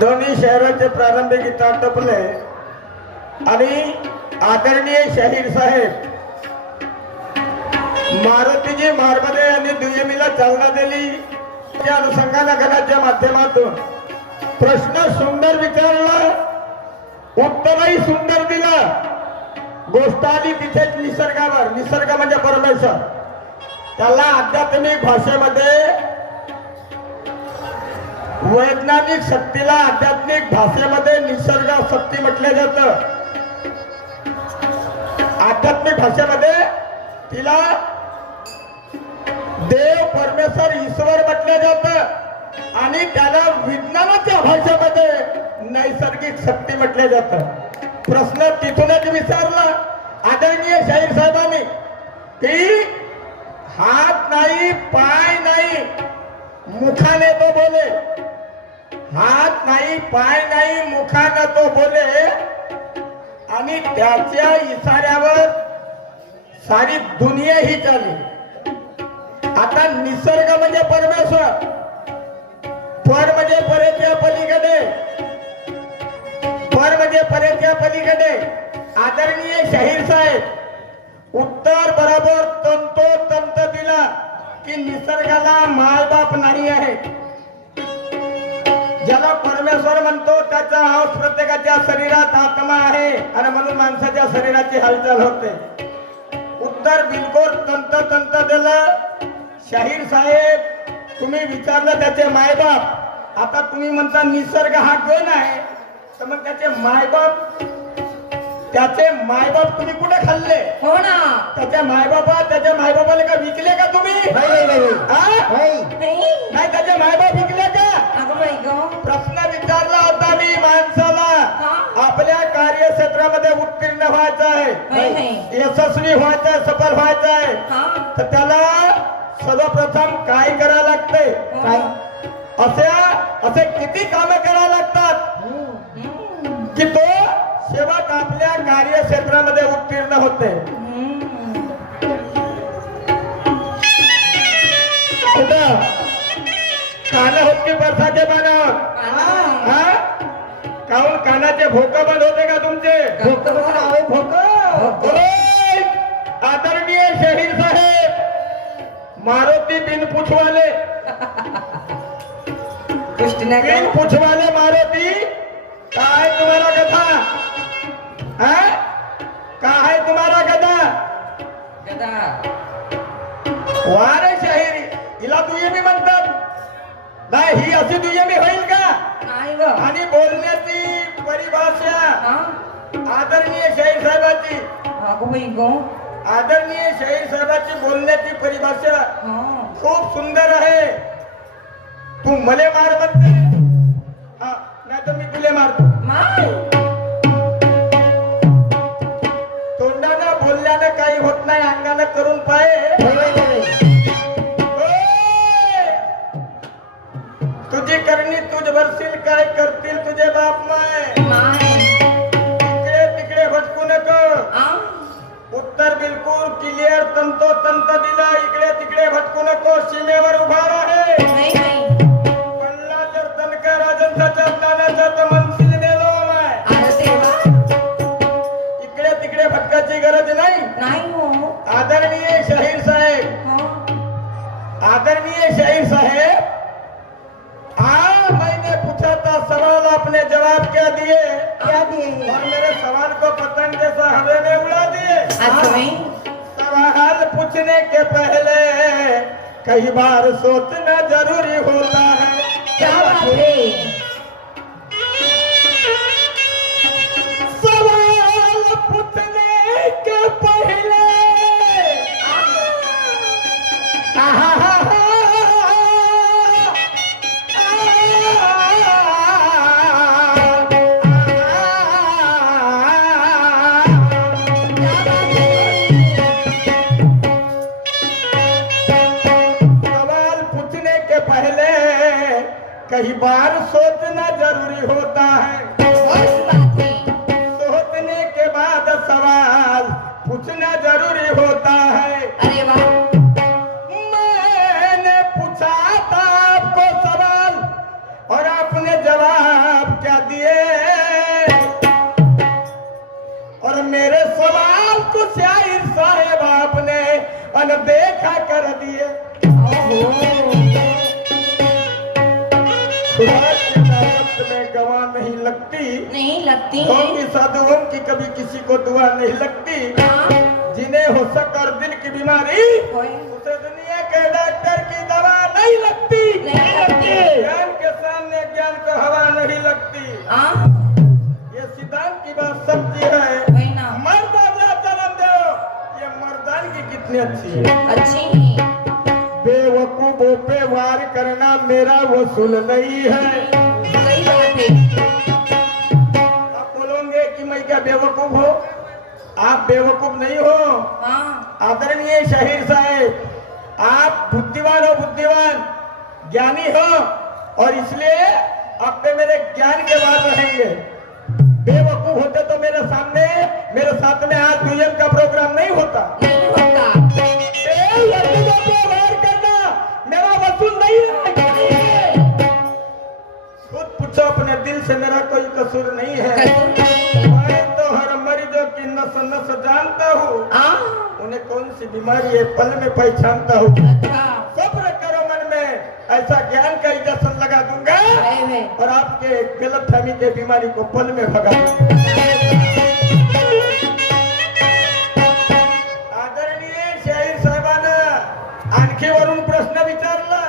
दोन्ही शहराचे प्रारंभिक गीत आटपले आणि आदरणीय शाहीर साहेब मारुतीजी मारबदे यांनी दुय्यमीला चालना दिली. त्या अनुषंगाने गणाच्या माध्यमातून प्रश्न सुंदर विचारला, उत्तरही सुंदर दिला. गोष्ट आली तिथेच निसर्गावर. निसर्ग म्हणजे परमेश्वर. त्याला आध्यात्मिक भाषेमध्ये वैज्ञानिक शक्तीला आध्यात्मिक भाषेमध्ये निसर्ग शक्ती म्हटले जातं. आध्यात्मिक भाषेमध्ये तिला देव परमेश्वर ईश्वर म्हटले जातं आणि त्याला विज्ञानाच्या भाषेमध्ये नैसर्गिक शक्ती म्हटले जातं. प्रश्न तिथूनच विचारला आदरणीय शाहीर साहेबांनी की हात नाही, पाय नाही, मुखाने तो बोले. हात नाही, पाय नाही, मुखाने तो बोले आणि त्याच्या इशाऱ्यावर सारी दुनिया ही चालली. आता निसर्ग म्हणजे परमेश्वर, पर म्हणजे परेच्या पलीकडे, पर म्हणजे परेच्या पलीकडे. आदरणीय शाहीर साहेब उत्तर बरोबर तंतोतंत दिला की निसर्गाला मायबाप नाही आहे. ज्याला परमेश्वर म्हणतो त्याचा अंश प्रत्येकाच्या शरीरात आत्मा आहे आणि म्हणून माणसाच्या शरीराची हालचाल होते. उत्तर बिलकुल तंतोतंत दिलं. शाहीर साहेब तुम्ही विचारलं त्याचे मायबाप. आता तुम्ही म्हणता निसर्ग हा गण आहे, तर मग त्याचे मायबाप तुम्ही कुठे खाल्ले? हो ना. त्याच्या मायबापाला का विकले का तुम्ही? नाही, त्याचे मायबाप विकले का? प्रश्न विचारला होता मी माणसाला. आपल्या कार्यक्षेत्रामध्ये उत्तीर्ण व्हायचं आहे, यशस्वी व्हायचं आहे, सफल व्हायचं आहे, तर त्याला सर्वप्रथम काय करावं लागते? असे किती कामे करावं लागतात की तो सेवक आपल्या कार्यक्षेत्रामध्ये उत्तीर्ण होते. कान होत की बरसाचे पानावर? काहून कानाचे भोक बंद होते का तुमचे? आदरणीय शाहीर साहेब मारुती बिन पूछवाले मारुती काय तुम्हाला कथा? काय तुम्हाला कथा? वारे शाहीर हिला दुय्यमी म्हणतात. नाही, ही अशी दुय्यमी होईल का? आणि बोलण्याची परिभाषा आदरणीय शाहीर साहेबांची बोलण्याची परिभाषा खूप सुंदर आहे. तू मले मार म्हणते, नाही तर मी तुले मारतो. तोंडानं बोलल्यानं काही होत नाही, अंगानं करून पाहे. तुझी करणी तुझ भरशील, काय करतील तुझे बाप माय. इकडे तिकडे भटकू नको. उत्तर बिलकुल क्लिअर तंतोतंत दिला. इकडे तिकडे भटकू नको, सीमेवर उभा आहे. पडला जर तनका राजंसाच्या ज्ञानाचा तर मनशील नेलो माय. इकडे तिकडे भटकाची गरज नाही. आदरणीय शाहीर साहेब मैंने पूछा था सवाल, आपने जवाब क्या दिए? और मेरे सवाल को पतंग जैसा हवा में उड़ा दिए. सवाल पूछने के पहले कई बार सोचना जरूरी होता है. क्या बात है? सवाल पूछने के पहले कई बार सोचना जरूरी होता है. सोचने के बाद सवाल पूछना जरूरी होता है. अरे वाह. मैंने पूछा था आपको सवाल और आपने जवाब धोखा कर दिए। ओहो खुदा की दावत में गवाह नहीं लगती, नहीं लगती क्योंकि साधुओं की कभी किसी को दुआ नहीं लगती। जिन्हें हो सक और दिल की बीमारी, उसे दुनिया के डॉक्टर की दवा नहीं लगती। ज्ञान के सामने ज्ञान को हवा नहीं लगती। ये सिद्धांत की बात सच्ची है। मर्द जन्म दो, ये मर्दानगी कितनी अच्छी है। अच्छी बेवकूफों पे वार करना मेरा वसूल नहीं है। सही बात है। आप बोलोगे कि मैं क्या बेवकूफ हो? आप बेवकूफ नहीं हो। आदरणीय शहीर साहब, आप बुद्धिमान हो, बुद्धिमान ज्ञानी हो, और इसलिए आप पे मेरे ज्ञान के बाद रहेंगे। बेवकूफ होते तो मेरे सामने मेरे साथ में आज दुनिया का प्रोग्राम नहीं होता। वार करना मेरा वसूल नहीं है। खुद पूछो अपने दिल से, मेरा कोई कसूर नहीं है। मैं तो हर मरीजों की नस नस जानता हूँ, उन्हें कौन सी बीमारी है पल में पहचानता हूँ। सब्र करो मन में, ऐसा ज्ञान का इंजेक्शन लगा दूंगा और आपके गलतफहमी के बीमारी को पल में भगा दूंगा। आदरणीय शाहीर साहेबांना आणखी वरून प्रश्न विचारला।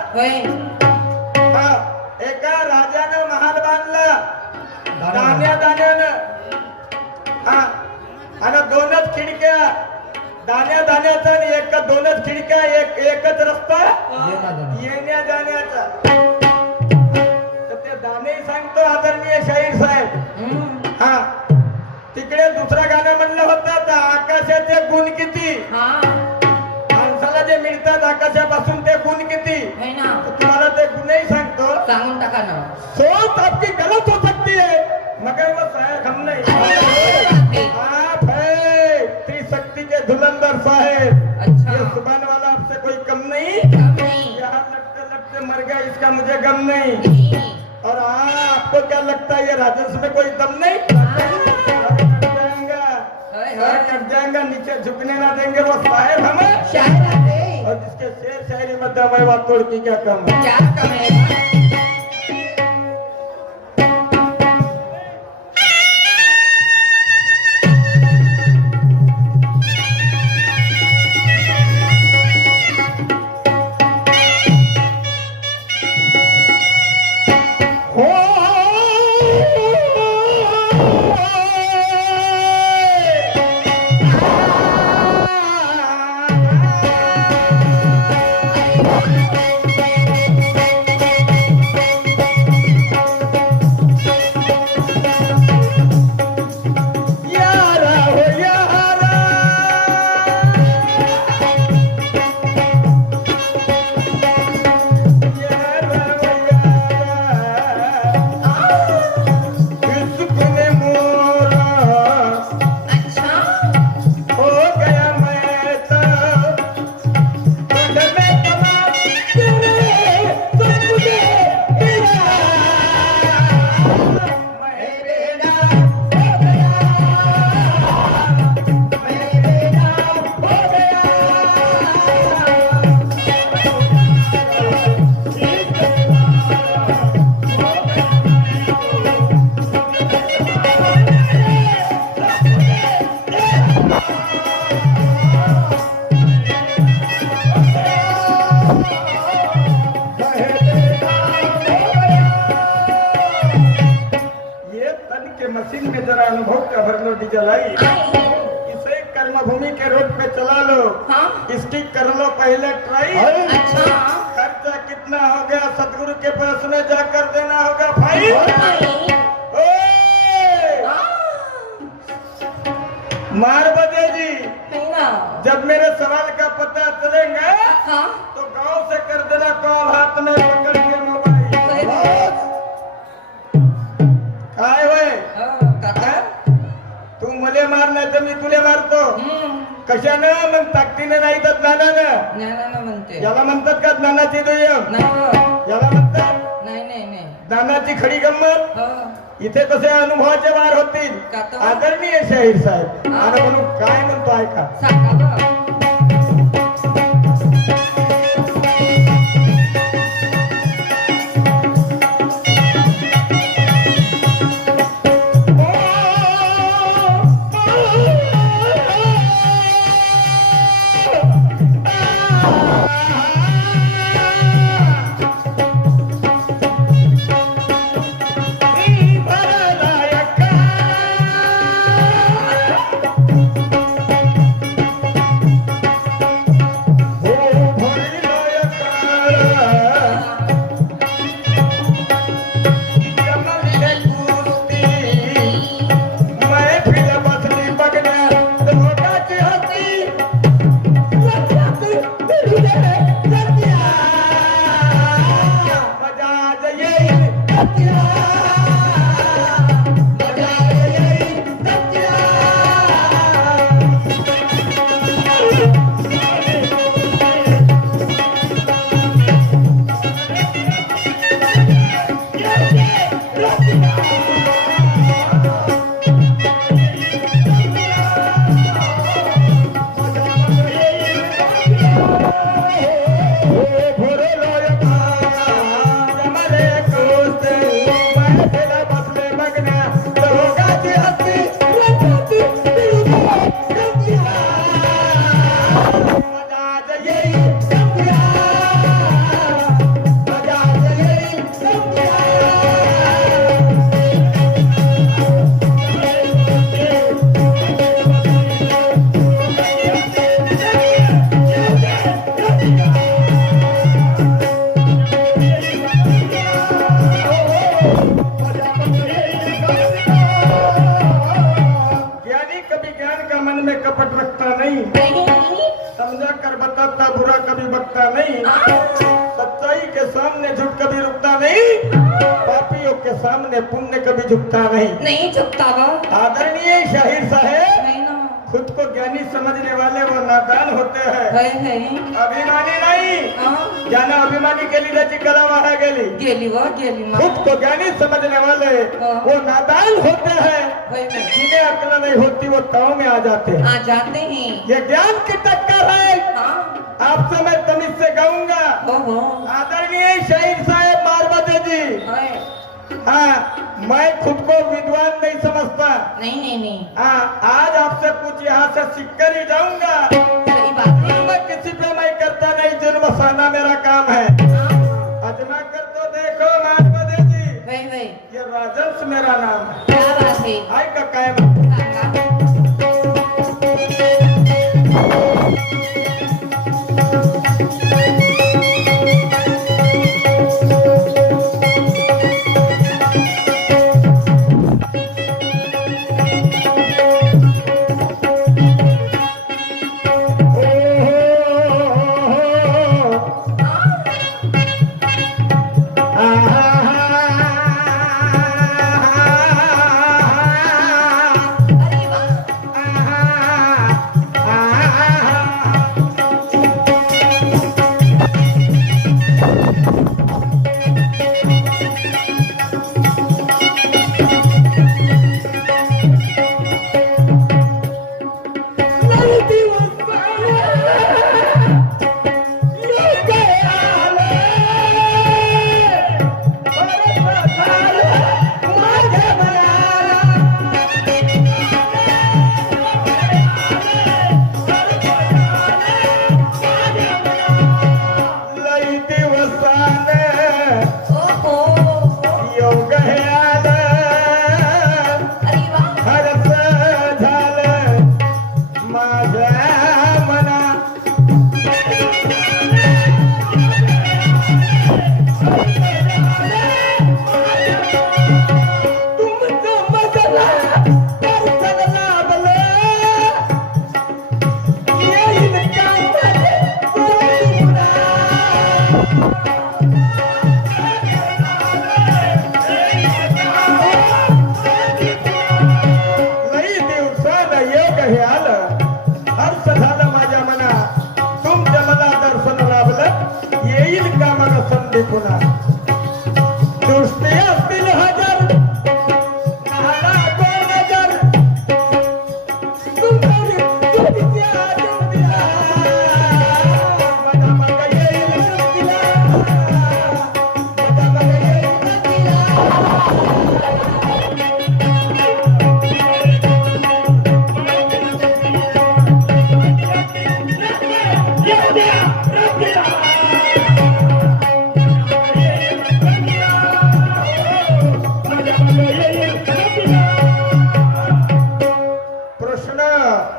एका राजानं महाल बांधला दाण्या दाण्यानं, आणि दोनच खिडक्या, दाण्या दाण्याचा आणि दोनच खिडक्या, एकच रस्ता येण्या जाण्याचा। तर ते दाणे सांगतो आदरणीय शाहीर साहेब। तिकडे दुसरा गाणं म्हणलं होतं, तर आकाशाचे गुण किती, माणसाला जे मिळतात आकाशापासून ते गुण किती, तुम्हाला ते गुणही सांगतो। सांगून टाका ना। सोच आपकी गलत हो सकती है मगर वो शायद हम नहीं। आप है त्रिशक्ति के धुलंधर साहेब। अच्छा। ये सुभान वाला आपसे कोई कम नहीं। यहाँ लगते लगते मर गया, इसका मुझे गम नहीं। और आपको क्या लगता है ये राजस्व में कोई दम नहीं? कट जाएगा, नीचे झुकने ना देंगे वो साहेब हमें। और जिसके शेर शायरी में दम है, बात तोड़ की क्या कम है? क्या कम है? जलाई इसे कर्मभूमि के रोड पे चला लो। इसकी कर लो पहले ट्राई। अच्छा। खर्चा कितना हो गया सतगुरु के पास में जाकर देना होगा भाई। मार बजे जी, जब मेरे सवाल का पता चलेगा तो गांव से कर देना कॉल, हाथ में पकड़ के मोबाइल। काय होय तू मुले मार नाही तर मी तुले मारतो। कशानं? मग ताकदीनं नाही तर ज्ञानानं म्हणते। याला म्हणतात का ज्ञानाची दुय्यम? याला म्हणतात ज्ञानाची खडी गंमत। इथे कसे अनुभवाचे वार होतील आदरणीय शाहीर साहेब। आणि म्हणून काय म्हणतो ऐका। येईल तत्या. मजा येईल तत्या. समझा कर बताता बुरा कभी बकता नहीं, सच्चाई के सामने झूठ कभी रुकता नहीं, पापियों के सामने पुण्य कभी झुकता नहीं झुकता वो। आदरणीय शाहिर साहब, नहीं ना। खुद को ज्ञानी समझने वाले वो नादान होते हैं, है। अभिमानी नहीं। ज्ञान अभिमानी गेली त्याची कला वाया गेली। गेली खुद को ज्ञानी समझने वाले वो नादान होते हैं, जिन्हें अक्ल नहीं होती वो ताव में आ जाते हैं। ये ज्ञान की टक्कर है। आपसे मैं तमीज से गाऊंगा। आदरणीय शाहिर साहब मारबते जी, हाँ, मैं खुद को विद्वान नहीं समझता। नहीं। हाँ, आज आपसे कुछ यहाँ से सीखकर ही जाऊंगा। सही बात है। मैं किसी पे मैं करता नहीं, जुर्म सहना मेरा काम है। अजमा कर तो देखो मारबते जी, ये राजंस मेरा नाम है। क्या बात है? आई का कायम।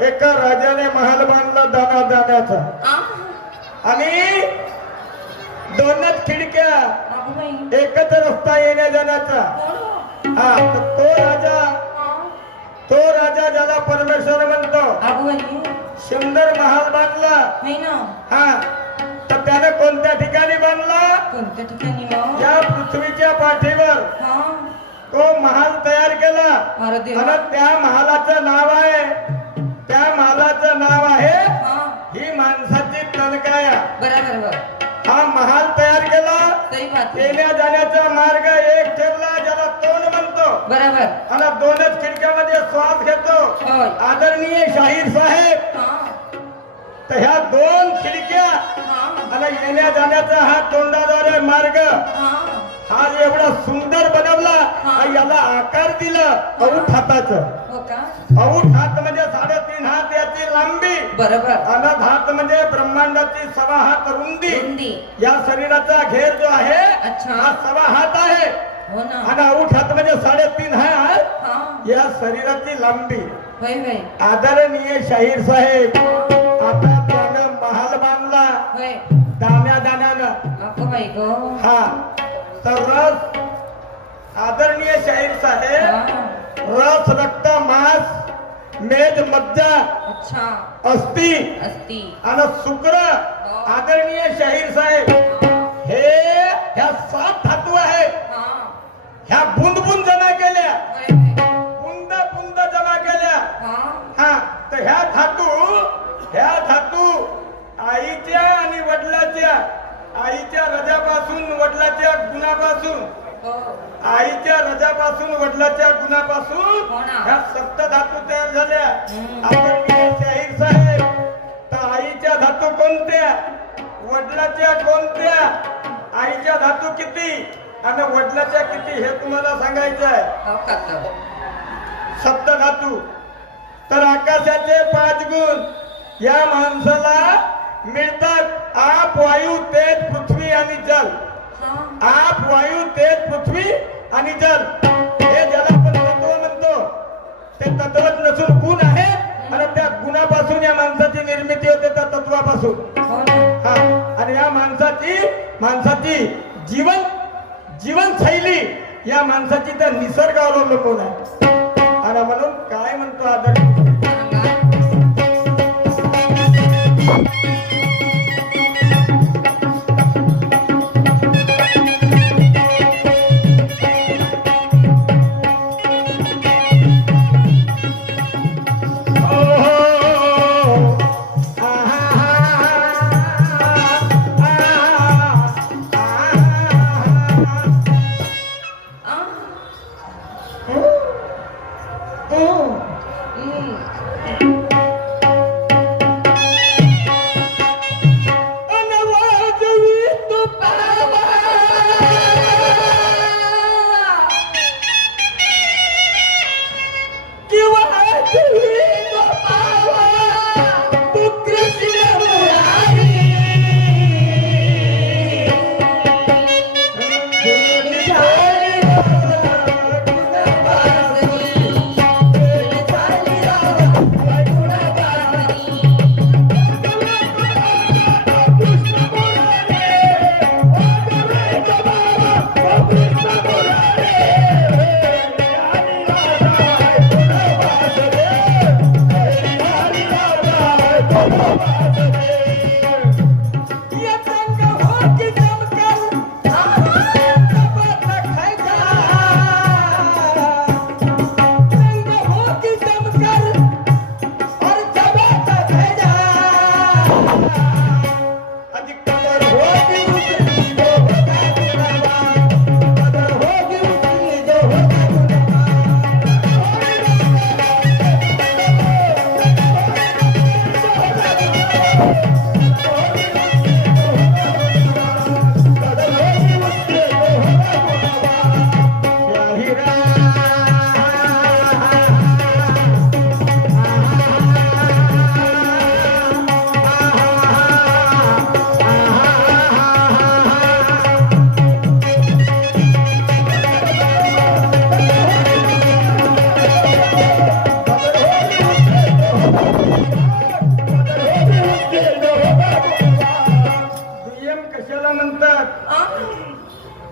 एका राजाने महल बांधला दाण्याचा आणि दोनच खिडक्या, एकच रस्ता येण्या जाण्याचा। हा, तो राजा ज्याला परमेश्वर म्हणतो, सुंदर महल बांधला। हा, तर त्याने कोणत्या ठिकाणी बांधला? कोणत्या ठिकाणी मग? या पृथ्वीच्या पाठीवर हा तो महाल तयार केला. अरे देवा. आणि त्या महालाचं नाव आहे, त्या महालाचं नाव आहे हा ही माणसाची तनकाया. बरोबर बरोबर. हा महाल तयार केला. सही बात आहे. येण्या जाण्याचा मार्ग एक ठेवला, ज्याला तोंड म्हणतो. बरोबर. आणि दोनच खिडक्यामध्ये श्वास घेतो. होय. आदरणीय शाहीर साहेब, हा तर ह्या दोन खिडक्या हा आणि येण्या जाण्याचा हा तोंडाद्वारे मार्ग हा हा एवढा सुंदर बनवला. हा. आणि याला आकार दिला औठ हाताचं. हो का? औठ हात म्हणजे 3.5 हात याची लांबी. बरोबर. अनंत हात म्हणजे ब्रह्मांडाची 6 हात रुंदी. रुंदी. या शरीराचा घेर जो आहे अच्छा. हा 6 हात आहे. हो ना. आणि औठ हात म्हणजे 3.5 हात हा या शरीराची लांबी. होय होय आदरणीय शाहीर साहेब, आता त्यानं महाल बांधला होय. दाण्या दाण्यानं. अगं बाई गो. हा तर रस, आदरणीय शाहीर साहेब, हा. रस, रक्त, मांस, मेद, मज्जा, अच्छा. अस्थि असती. आणि शुक्र. आदरणीय शाहीर साहेब, हे ह्या 7 धातू आहेत. हा ह्या बुंद बुंद जमा केल्या, होय होय. बुंद बुंद जमा केल्या. हा हा तर ह्या धातू आईच्या आणि वडिलाच्या, आईच्या रजापासून वडिलाच्या गुणापासून, हो आईच्या रजापासून वडिलाच्या गुणापासून हो ना. ह्या 7 धातू तयार झाल्या. हम्म. आदरणीय शाहीर साहेब, तर आईच्या धातू कोणत्या, वडिलाच्या कोणत्या? आईच्या धातू किती आणि वडिलाच्या किती हे तुम्हाला सांगायचं आहे. हो काका. 7 धातू. तर आकाशाचे 5 गुण या माणसाला मिळतात. आप, वायू, तेज, पृथ्वी आणि जल. हा आप, वायू, तेज, पृथ्वी आणि जल, हे ज्याला आपण तत्व म्हणतो, ते तत्वच नसून गुण आहे. आणि त्या गुणापासून या माणसाची निर्मिती होते, त्या तत्वापासून. हो ना. हा आणि या माणसाची जीवनशैली या माणसाची त्या निसर्गावर अवलंबून आहे. आणि म्हणून काय म्हणतो आदरणीय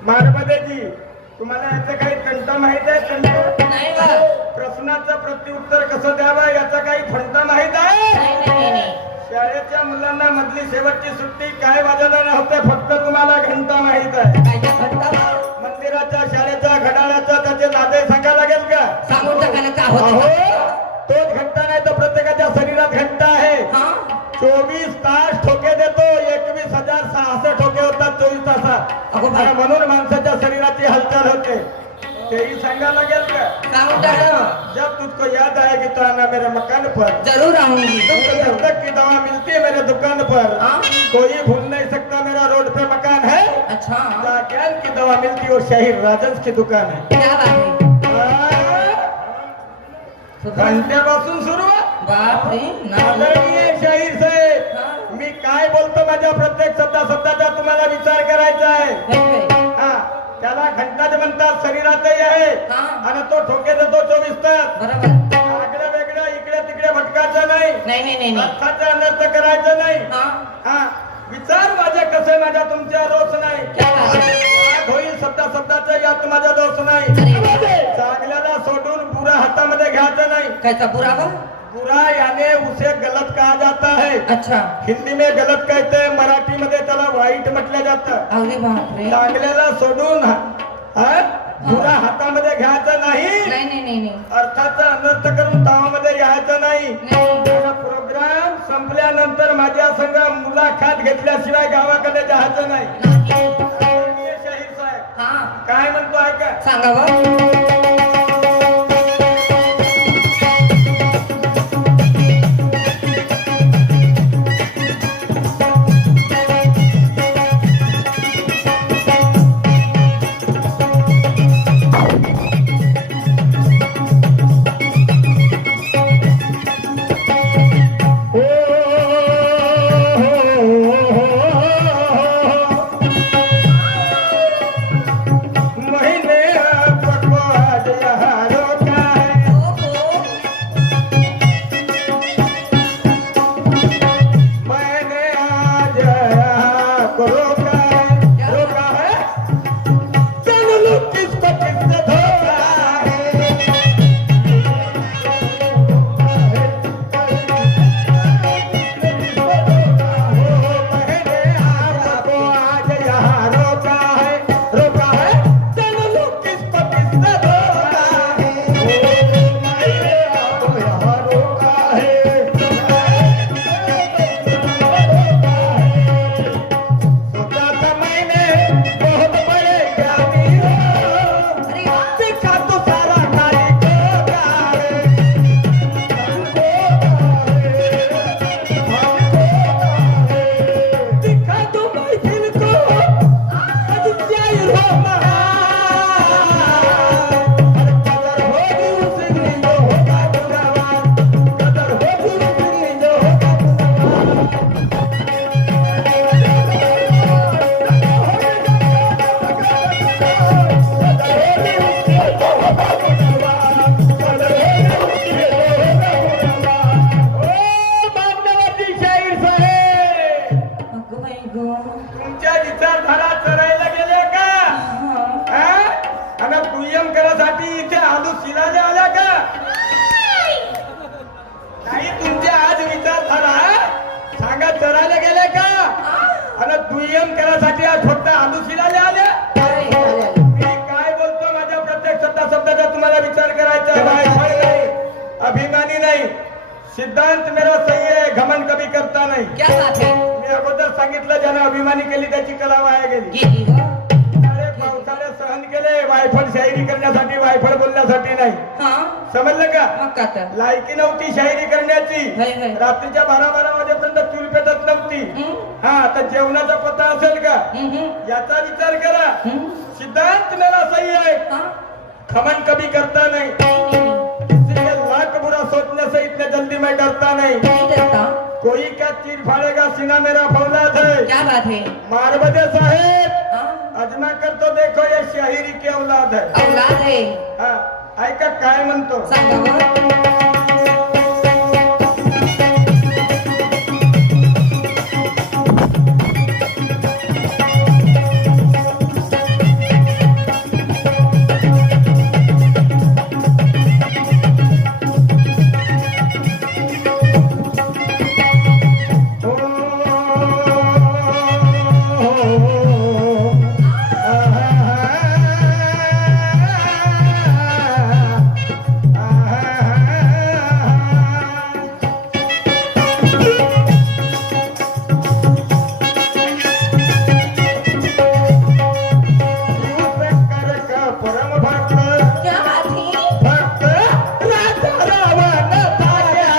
मारबदेजी, तुम्हाला याचं काही तंटा माहित आहे? तंटा नाही बा. प्रश्नाचं प्रत्युत्तर कसं द्यावं याचा काही फंटा माहित आहे? नाही नाही नाही नाही. शाळेच्या मुलांना मधली शेवटची सुट्टी काय वाजायला नव्हते, फक्त तुम्हाला घंटा माहित आहे. काय त्या घंटा बा? मंदिराच्या शाळेच्या घड्याळाचा त्याचे नाते सांगा लागेल का? सांगून टाकायला अहो आहोत. तोच घंटा नाही तर प्रत्येकाच्या शरीरात घंटा आहे. हा 24 तास ठोके देतो, 21,600 ठोके होतात 24 तासात. अगो बाई. आणि म्हणून माणसाच्या शरीराची हालचाल होते, तेही सांगा लागेल का? सांगून टाका. जब तुझको याद आएगी तो आना मेरे मकान पर, जरूर आऊंगी. तुमको जब तक की दवा मिलती है मेरे दुकान पर, हाँ? कोई भूल नहीं सकता मेरा रोड पे मकान है. अच्छा जहाँ ज्ञान की दवा मिलती है वो शाहिर राजन की दुकान है. क्या बात है. घंट्यापासून सुरू बाप रे ना. आदरणीय शाहीर साहेब, हा. मी काय बोलतो माझ्या प्रत्येक शब्दाचा तुम्हाला विचार करायचा आहे. होय, होय. हा, त्याला घंटाच म्हणतात, शरीरातही आहे. हा. आणि तो ठोके देतो 24 तास. बरोबर. आगळं वेगळं इकडे तिकडे भटकायचं नाही, नाही नाही नाही नाही. अर्थाचा अनर्थ करायचं नाही. हा हा, विचार माझे कसे माझ्या तुमच्या रोष नाही. क्या बात है. वाद होईल शब्दाचा यात माझा दोष नाही. अरे. चांगल्याला सोडून बुरा हातामध्ये घ्यायचं नाही. कैसा बुरा बा. बुरा याने उसे गलत कहा जाता है. अच्छा हिंदी में गलत कहते हैं, मराठी मध्ये त्याला वाईट म्हटलं जातं. अरे बाप रे. चांगल्याला सोडून बुरा हातामध्ये घ्यायचं नाही, नाही नाही नाही नाही अर्थाचा अनर्थ करून तावामध्ये यायचं नाही. नाही. प्रोग्राम संपल्यानंतर माझ्या संग मुलाखत घेतल्याशिवाय गावाकडे जायचं नाही. आदरणीय शाहीर साहेब, हा काय म्हणतो ऐका. सांगा बा. महीने पकवाज यहाँ रोका है, मैंने आज यहाँ को रोका है, चल लो किसको किससे धोखा है. मैंने आपको आज यहाँ रोका है, चल लो किसको किससे धोखा है. मैंने आपको यहाँ रोका है, सोचा था मैंने बहुत बड़े ज्ञानी हो, अरे वाह. देखा तो सारा काली कोटा है. दिखा दो महफिल को आज शायर हो महान, कदर होगी उस दिन जो होगा गुणवान, कदर होगी उस दिन जो होगा शाहीर साहेब, अगं बाई गं. तुमच्या विचारधारा चरायला गेले का? हा. आणि दुय्यम करासाठी इथे आलू शिलाले आल्या का? नाही, तुमच्या आज विचारधारा सांगा चरायला गेले का? आणि दुय्यम करासाठी आज फक्त आलू शिलाले आल्या? अरे, चालेल. मी काय बोलतो माझ्या प्रत्येक शब्दाचा तुम्हाला विचार करायचा आहे. वायफाय नाही, अभिमानी नाही, सिद्धांत मेरा सही है, घमंड कभी करता नाही. क्या बात है. मी अगोदर सांगितलं, ज्याने अभिमानी केली त्याची कला वाया गेली. गेली गं. सारे पावसाळे सहन केले, वायफळ शायरी करण्यासाठी, वायफळ बोलण्यासाठी नाही. हा समजलं का? मग का तर. लायकी नव्हती शायरी करण्याची. होय, होय. रात्रीच्या 12 वाजेपर्यंत चूल पेटत नव्हती. हम्म, हा, तर जेवणाचा पत्ता असेल का हम्म, याचा विचार करा. हम्म. सिद्धांत मेरा सही है, हा. खमन कभी करता नहीं, नाही, नाही, किसी के लाख बुरा सोचने से इतने जल्दी मैं डरता नहीं. नाही डरता. कोई क्या चीर फाड़ेगा, सीना मेरा फौलाद है. क्या बात है. मारबदे साहेब, हा. अजमा कर तो देखो, ये शाहिरी की औलाद है. औलाद है. हा, ऐका काय म्हणतो. सांगा बा. परम भक्त क्या बात है भक्त राजा रावण ताऱ्या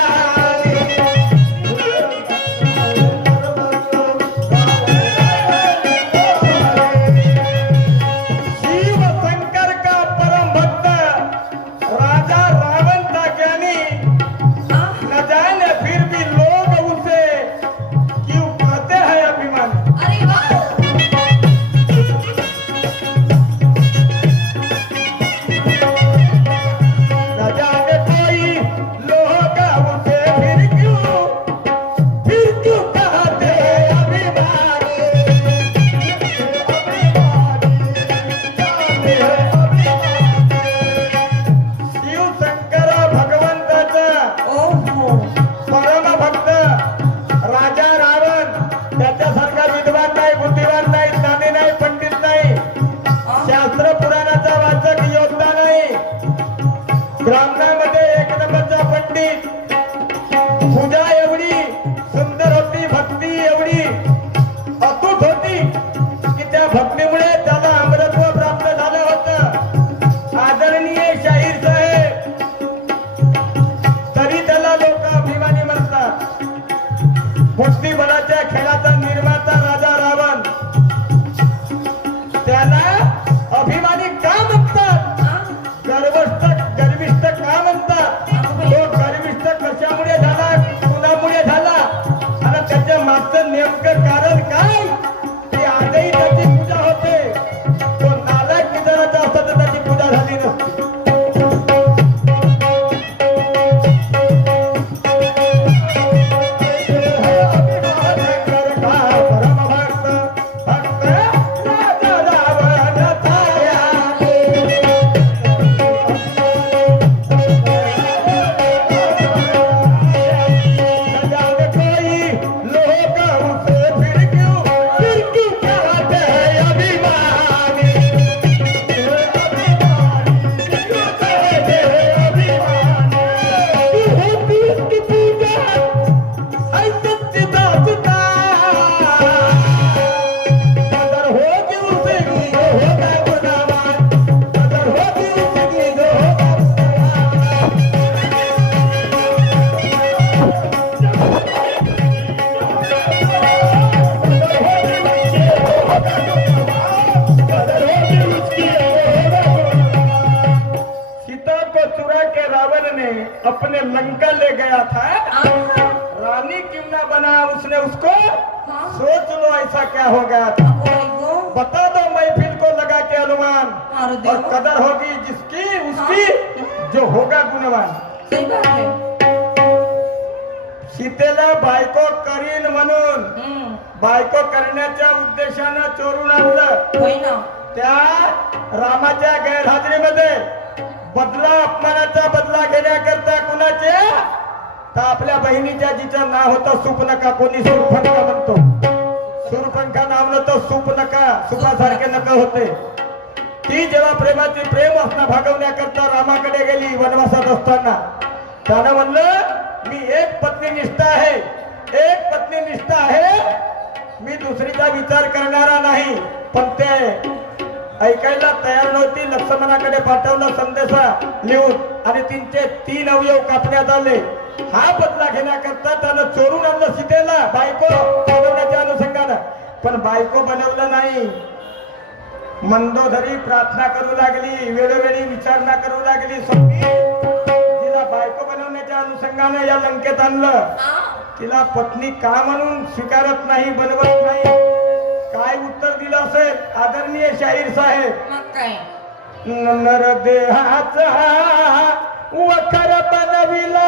शिव शंकर का परम भक्त राजा रावण था ज्ञानी न जाने फिर भी लोग उसे क्यों कहते हैं अभिमानी अरे वाह न जाने कोई लोग उसे फिर क्यों कहते हैं अभिमानी शिव शंकर भगवंताचा ओहो परम भक्त राजा रावण त्याच्यासारखा विद्वान नाही बुद्धिवान नाही ज्ञानी नाही पंडित नाही शास्त्र पुराणाचा वाचक योद्धा नाही ब्राह्मणामध्ये एक नंबरचा पंडित पूजा एवढी सुंदर होती भक्ती एवढी अतूट होती की त्या भक्तीमुळे त्याला अमरत्व प्राप्त झालं होतं आदरणीय शाहीर साहेब तरी त्याला लोक अभिमानी म्हणतात बुद्धिबळाच्या खेळाचा निर्माता राजा रावण त्याला अभिमानी का म्हणतात गर्विष्ठ का म्हणतात तो गर्विष्ठ कशामुळे झाला कुणामुळे झाला आणि त्याच्या मागचं नेमकं कारण काय ती आजही त्याची पूजा होते तो नालायक विचाराचा असता तर त्याची पूजा झाली नसती अपने लंका ले गया था रानी क्यों ना बना उसने उसको सोच लो ऐसा क्या हो गया था बता दो महफिल को लगा के अनुमान और कदर होगी जिसकी उसकी जो होगा गुणवान सही बात है सीतेला बायको करीन म्हणून बायको करण्याच्या उद्देशानं चोरून आणलं होय ना त्या रामाच्या गैरहजेरीमध्ये बदला अपमानाचा बदला घेण्याकरता कुणाचे तर आपल्या बहिणीच्या जिचं नाव होतं सुपनका कोणी सुरफनका म्हणतो सुरफनका नाव नव्हतं सुपनका सुपासारखे नका होते ती जेव्हा प्रेमाची प्रेम असणं भागवण्याकरता रामाकडे गेली वनवासात असताना त्यानं म्हणलं मी एक पत्नी निष्ठा आहे मी दुसरीचा विचार करणारा नाही पण ते ऐकायला तयार नव्हती लक्ष्मणाकडे पाठवलं संदेशा लिहून आणि तिचे 3 अवयव कापण्यात आले हा बदला घेण्याकरता त्यानं चोरून आणलं सीतेला बायको बनवण्याच्या अनुषंगानं पण बायको बनवलं नाही मंदोदरी प्रार्थना करू लागली वेळोवेळी विचारणा करू लागली स्वामी तिला बायको बनवण्याच्या अनुषंगानं या लंकेत आणलं तिला पत्नी का म्हणून स्वीकारत नाही बनवत नाही काय उत्तर दिलं असेल आदरणीय शाहीर साहेब मग काय नर देहाचा वखर बनविला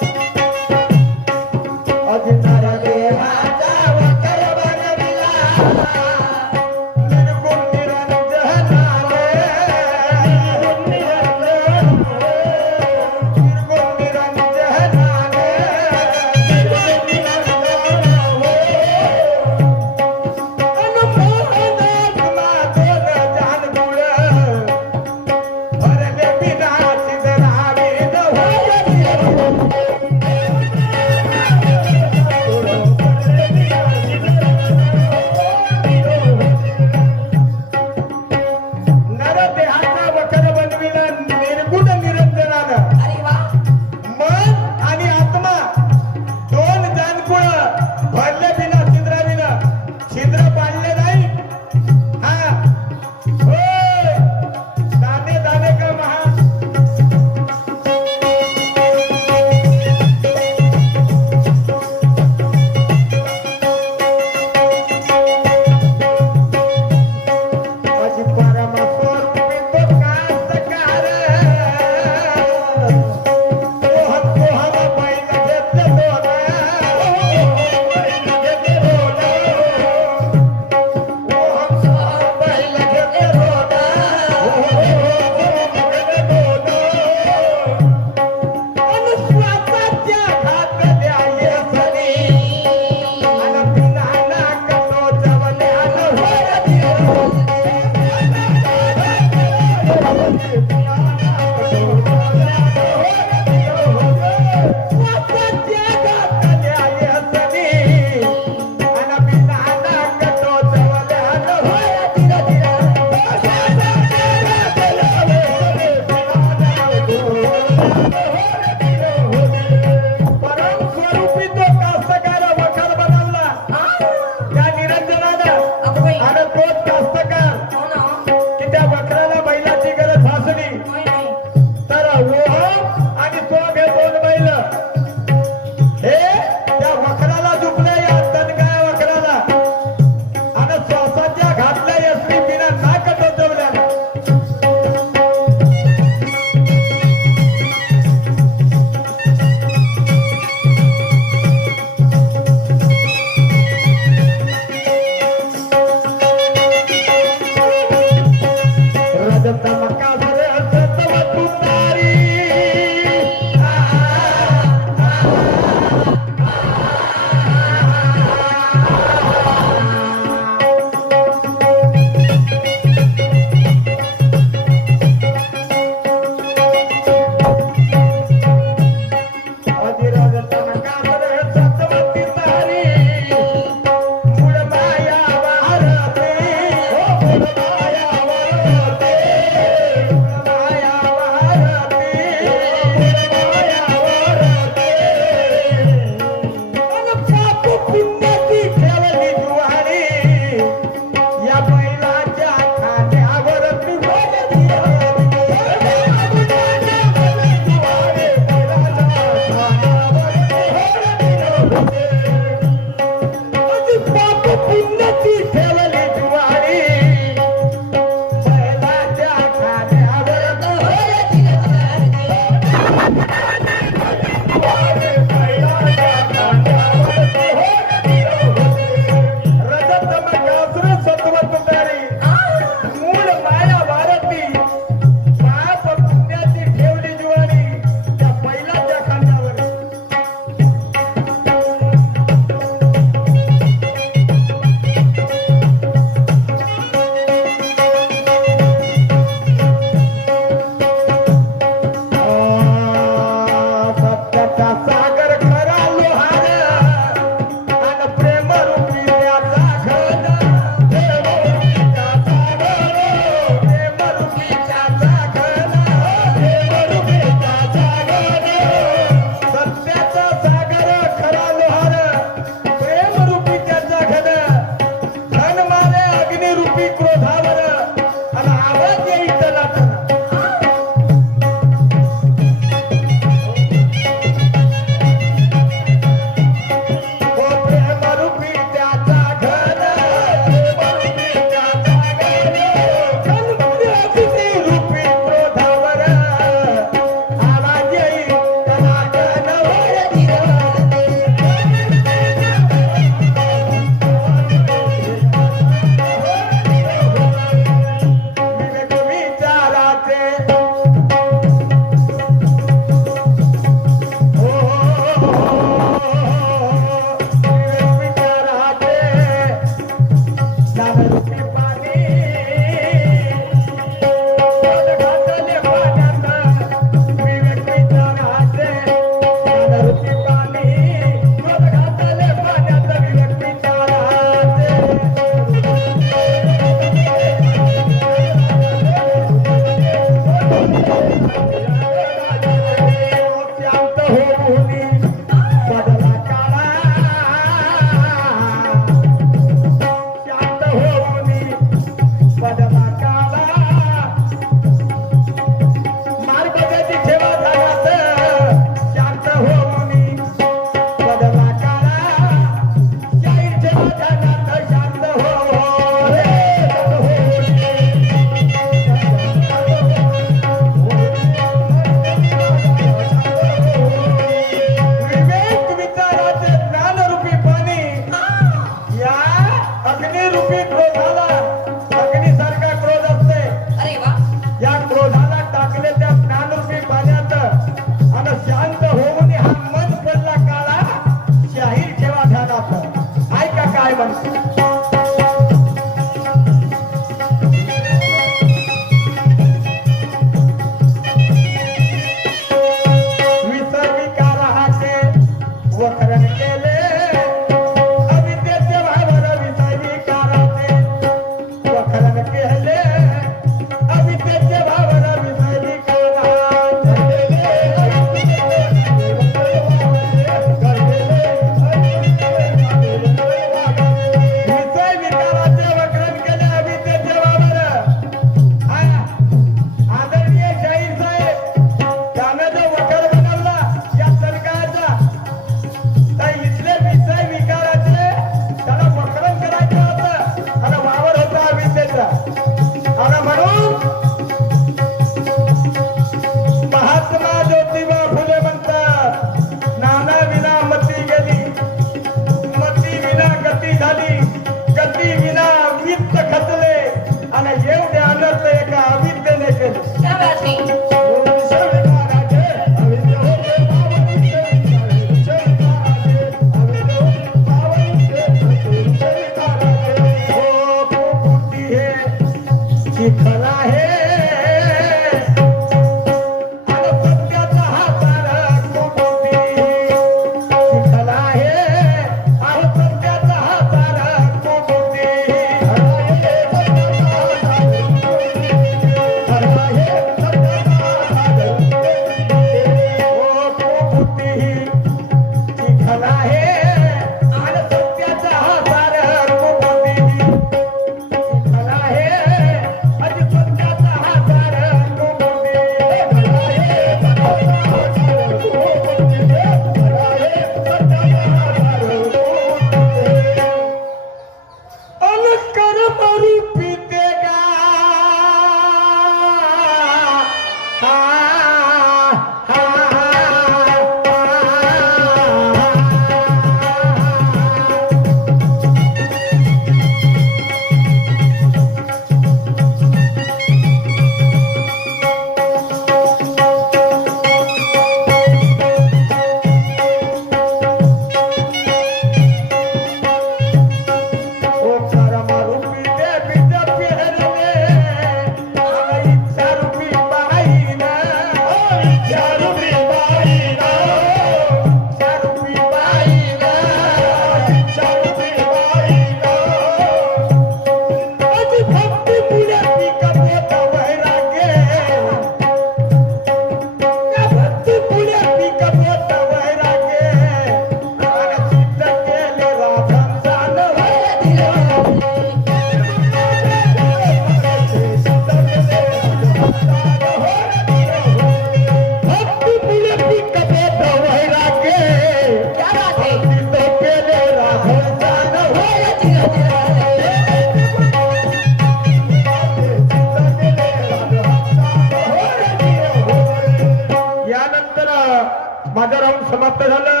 माझं राऊंड समाप्त झालं.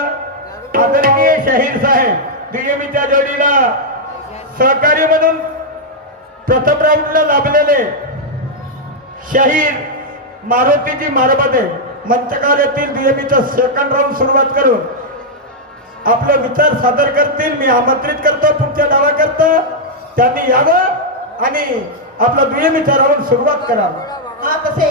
आदरणीय शाहीर साहेब दुय्यमीच्या जोडीला सहकारी म्हणून प्रथम राऊंडला लाभलेले शाहीर मारुतीजी मारबते मंचकार येथील दुय्यमीचा सेकंड राऊंड सुरुवात करून आपले विचार सादर करतील. मी आमंत्रित करतो पुढच्या डावाकरता त्यांनी यावं आणि आपला दुय्यमीचा राऊंड सुरुवात करावं. हा तसे